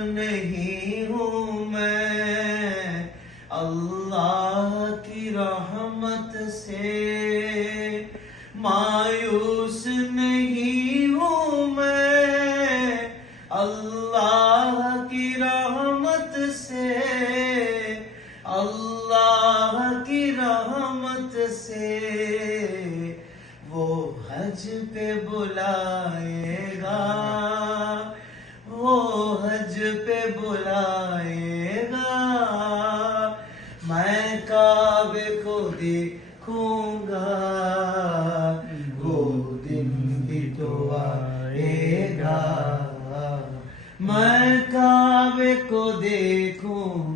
نہیں ہوں میں اللہ کی رحمت سے، مایوس نہیں ہوں میں اللہ کی رحمت سے، اللہ کی رحمت سے۔ وہ حج پہ بلائے گا، وہ حج پہ بلائے گا، میں کعبے کو دیکھوں گا، وہ دن بھی تو آئے گا، میں کعبے کو دیکھوں